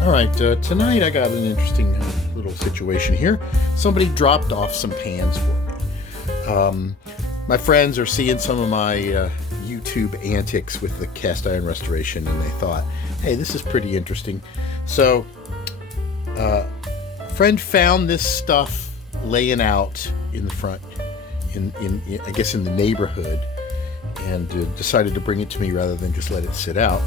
All right, tonight I got an interesting little situation here. Somebody dropped off some pans for me. My friends are seeing some of my YouTube antics with the cast iron restoration, and they thought, hey, this is pretty interesting. So, a friend found this stuff laying out in the front, in I guess in the neighborhood, and decided to bring it to me rather than just let it sit out.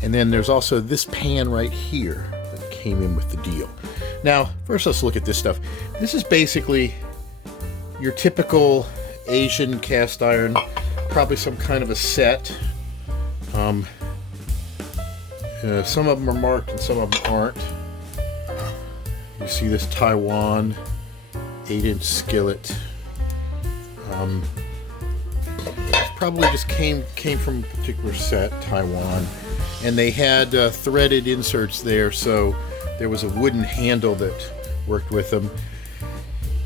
And then there's also this pan right here that came in with the deal. Now, first let's look at this stuff. This is basically your typical Asian cast iron, probably some kind of a set. Some of them are marked and some of them aren't. You see this Taiwan 8-inch skillet. Probably just came from a particular set, Taiwan. And they had threaded inserts there, so there was a wooden handle that worked with them.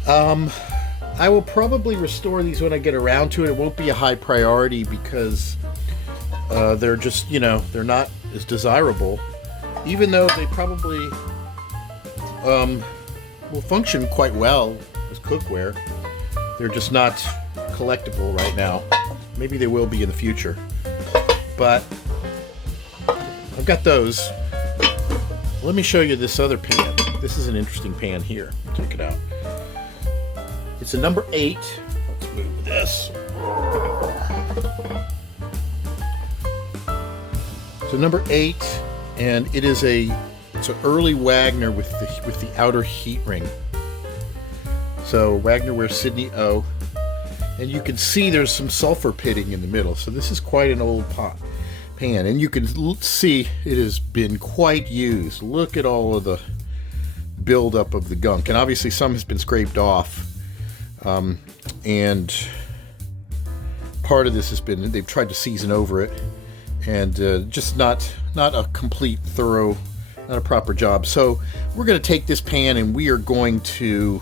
I will probably restore these when I get around to it. It won't be a high priority because they're just, they're not as desirable, even though they probably will function quite well as cookware. They're just not collectible right now. Maybe they will be in the future, but I've got those. Let me show you this other pan. This is an interesting pan here. Check it out. It's a number 8. Let's move this. So number 8, and it's an early Wagner with the outer heat ring. So Wagner wears Sydney O, and you can see there's some sulfur pitting in the middle. So this is quite an old pan, and you can see it has been quite used. Look at all of the buildup of the gunk, and obviously some has been scraped off, and part of this has been they've tried to season over it, and just not a complete thorough, not a proper job. So we're going to take this pan and we are going to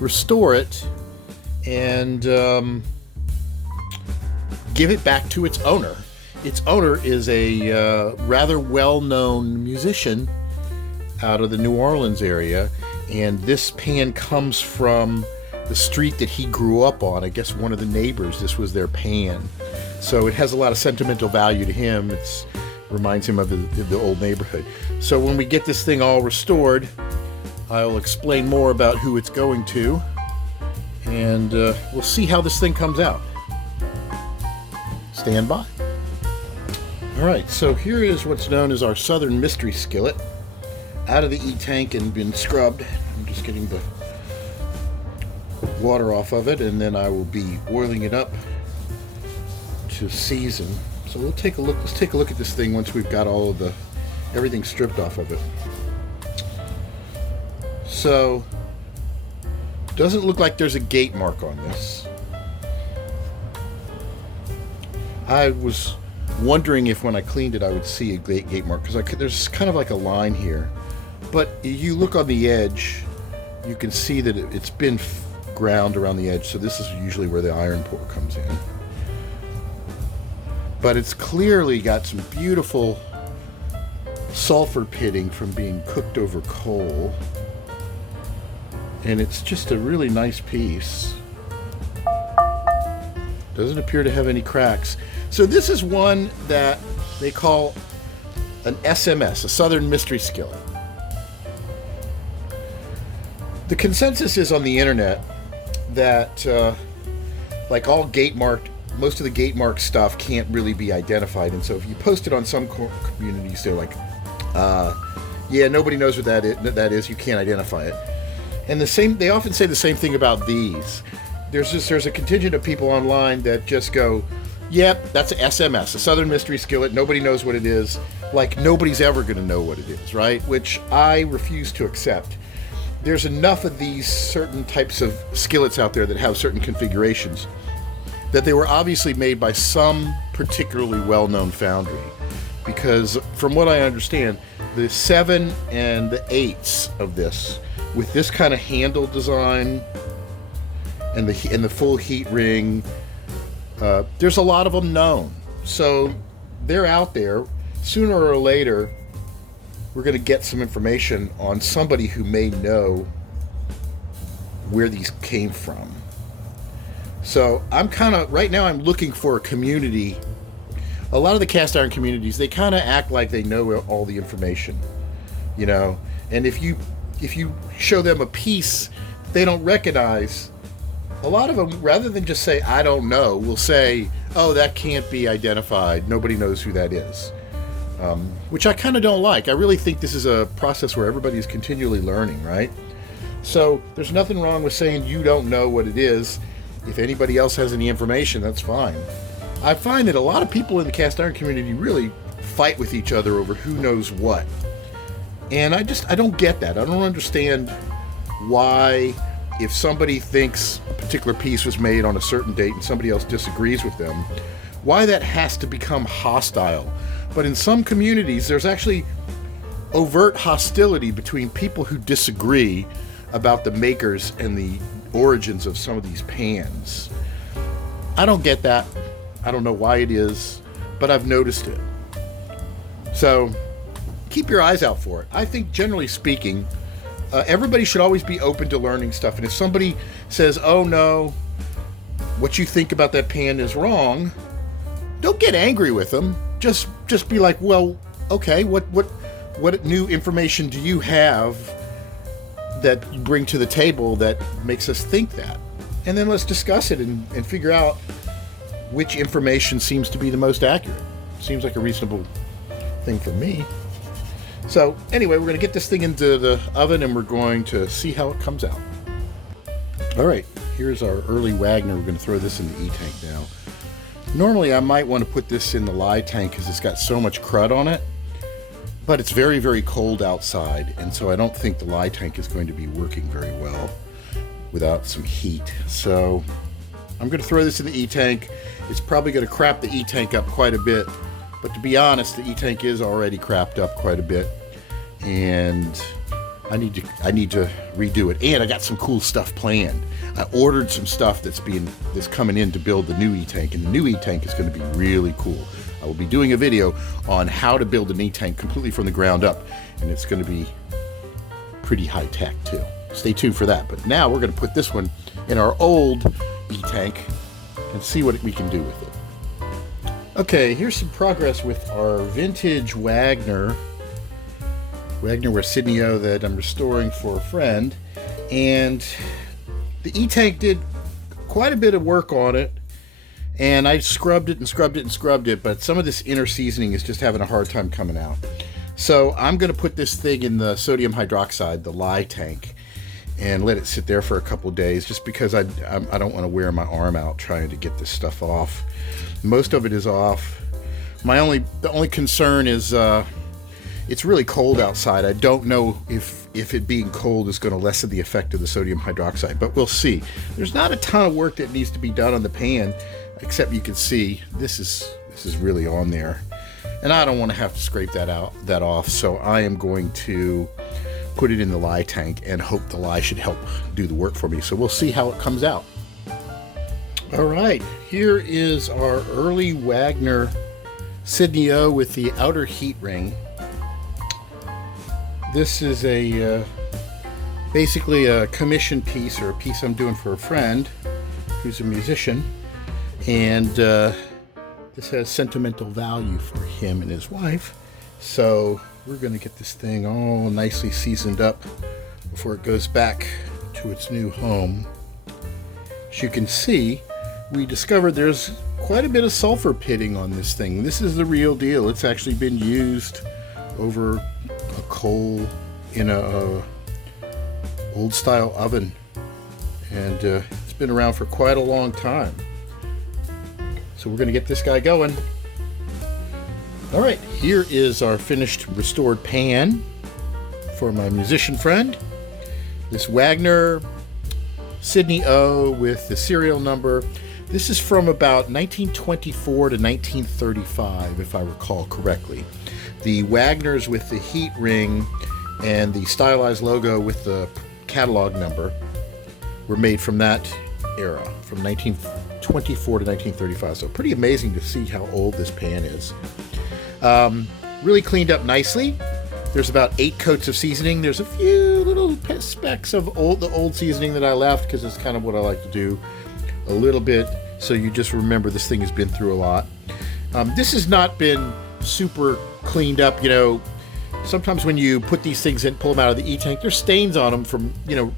restore it and give it back to its owner. Its owner is a rather well-known musician out of the New Orleans area, and this pan comes from the street that he grew up on. I guess one of the neighbors, this was their pan. So it has a lot of sentimental value to him. It reminds him of the old neighborhood. So when we get this thing all restored, I'll explain more about who it's going to, and we'll see how this thing comes out. Stand by. Alright, so here is what's known as our Southern Mystery Skillet. Out of the E-tank and been scrubbed. I'm just getting the water off of it, and then I will be oiling it up to season. So let's take a look at this thing once we've got all of everything stripped off of it. So, doesn't look like there's a gate mark on this. I was wondering if when I cleaned it I would see a gate mark, because there's kind of like a line here, but you look on the edge, you can see that it's been ground around the edge, so this is usually where the iron pour comes in. But it's clearly got some beautiful sulfur pitting from being cooked over coal, and it's just a really nice piece. Doesn't appear to have any cracks. So this is one that they call an SMS, a Southern Mystery Skillet. The consensus is on the internet that like all gate marked, most of the gate marked stuff can't really be identified, and so if you post it on some communities, they're like, yeah, nobody knows what that is, you can't identify it. And they often say the same thing about these. There's a contingent of people online that just go, yep, that's an SMS, a Southern Mystery Skillet, nobody knows what it is, like nobody's ever going to know what it is, right? Which I refuse to accept. There's enough of these certain types of skillets out there that have certain configurations that they were obviously made by some particularly well-known foundry, because from what I understand, the 7 and the 8s of this, with this kind of handle design and the full heat ring, there's a lot of them known. So they're out there. Sooner or later, we're going to get some information on somebody who may know where these came from. So I'm kind of, right now I'm looking for a community. A lot of the cast iron communities, they kind of act like they know all the information, you know, and if you show them a piece they don't recognize, a lot of them, rather than just say, I don't know, will say, oh, that can't be identified. Nobody knows who that is. Which I kind of don't like. I really think this is a process where everybody is continually learning, right? So there's nothing wrong with saying you don't know what it is. If anybody else has any information, that's fine. I find that a lot of people in the cast iron community really fight with each other over who knows what. And I don't get that. I don't understand why, if somebody thinks a particular piece was made on a certain date and somebody else disagrees with them, why that has to become hostile. But in some communities, there's actually overt hostility between people who disagree about the makers and the origins of some of these pans. I don't get that. I don't know why it is, but I've noticed it. So keep your eyes out for it. I think, generally speaking, everybody should always be open to learning stuff. And if somebody says, oh no, what you think about that pan is wrong, don't get angry with them. Just be like, well, okay, what new information do you have that you bring to the table that makes us think that? And then let's discuss it and figure out which information seems to be the most accurate. Seems like a reasonable thing for me. So anyway, we're going to get this thing into the oven and we're going to see how it comes out. All right, here's our early Wagner. We're going to throw this in the E-tank now. Normally I might want to put this in the lye tank because it's got so much crud on it, but it's very, very cold outside, and so I don't think the lye tank is going to be working very well without some heat. So I'm going to throw this in the E-tank. It's probably going to crap the E-tank up quite a bit, but to be honest, the E-tank is already crapped up quite a bit, and I need to redo it. And I got some cool stuff planned. I ordered some stuff that's coming in to build the new E-tank, and the new E-tank is going to be really cool. I will be doing a video on how to build an E-tank completely from the ground up, and it's going to be pretty high tech too. Stay tuned for that. But now we're going to put this one in our old E-tank and see what we can do with it. Okay, here's some progress with our vintage Wagner Residnio that I'm restoring for a friend, and the E-tank did quite a bit of work on it, and I scrubbed it, but some of this inner seasoning is just having a hard time coming out. So I'm going to put this thing in the sodium hydroxide, the lye tank, and let it sit there for a couple days, just because I don't want to wear my arm out trying to get this stuff off. Most of it is off. The only concern is it's really cold outside. I don't know if it being cold is going to lessen the effect of the sodium hydroxide, but we'll see. There's not a ton of work that needs to be done on the pan, except you can see this is really on there, and I don't want to have to scrape that off. So I am going to put it in the lye tank and hope the lye should help do the work for me. So we'll see how it comes out. All right, here is our early Wagner Residnio with the outer heat ring. This is basically a commission piece, or a piece I'm doing for a friend who's a musician, and this has sentimental value for him and his wife. So we're going to get this thing all nicely seasoned up before it goes back to its new home. As you can see, we discovered there's quite a bit of sulfur pitting on this thing. This is the real deal. It's actually been used over a coal in a old style oven, and it's been around for quite a long time. So we're going to get this guy going. All right, here is our finished restored pan for my musician friend. This Wagner Residnio with the serial number. This is from about 1924 to 1935, if I recall correctly. The Wagners with the heat ring and the stylized logo with the catalog number were made from that era, from 1924 to 1935. So pretty amazing to see how old this pan is. Really cleaned up nicely. There's about 8 coats of seasoning. There's a few little specks of the old seasoning that I left because it's kind of what I like to do a little bit. So you just remember this thing has been through a lot. This has not been super cleaned up. You know, sometimes when you put these things in, pull them out of the E-tank, there's stains on them from, you know,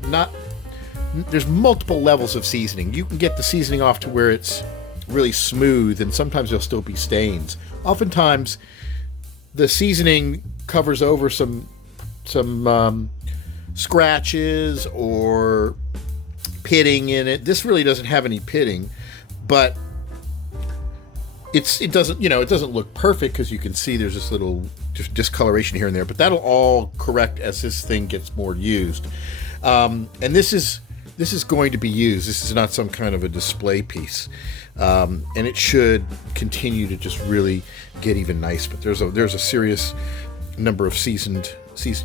there's multiple levels of seasoning. You can get the seasoning off to where it's really smooth, and sometimes there'll still be stains. Oftentimes, the seasoning covers over some scratches or pitting in it. This really doesn't have any pitting, but it doesn't look perfect because you can see there's this little discoloration here and there, but that'll all correct as this thing gets more used. And this is going to be used. This is not some kind of a display piece, and it should continue to just really get even nice. But there's a serious number of seasoned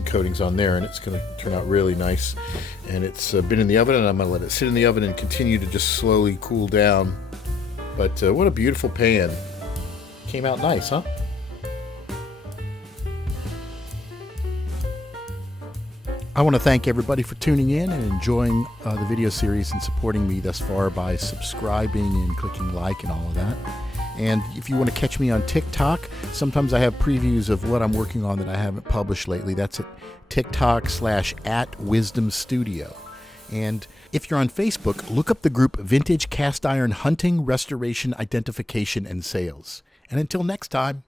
coatings on there, and it's going to turn out really nice. And it's been in the oven, and I'm going to let it sit in the oven and continue to just slowly cool down. But what a beautiful pan. Came out nice, huh? I want to thank everybody for tuning in and enjoying the video series and supporting me thus far by subscribing and clicking like and all of that. And if you want to catch me on TikTok, sometimes I have previews of what I'm working on that I haven't published lately. That's at TikTok/@WisdomStudio. And if you're on Facebook, look up the group Vintage Cast Iron Hunting, Restoration, Identification, and Sales. And until next time.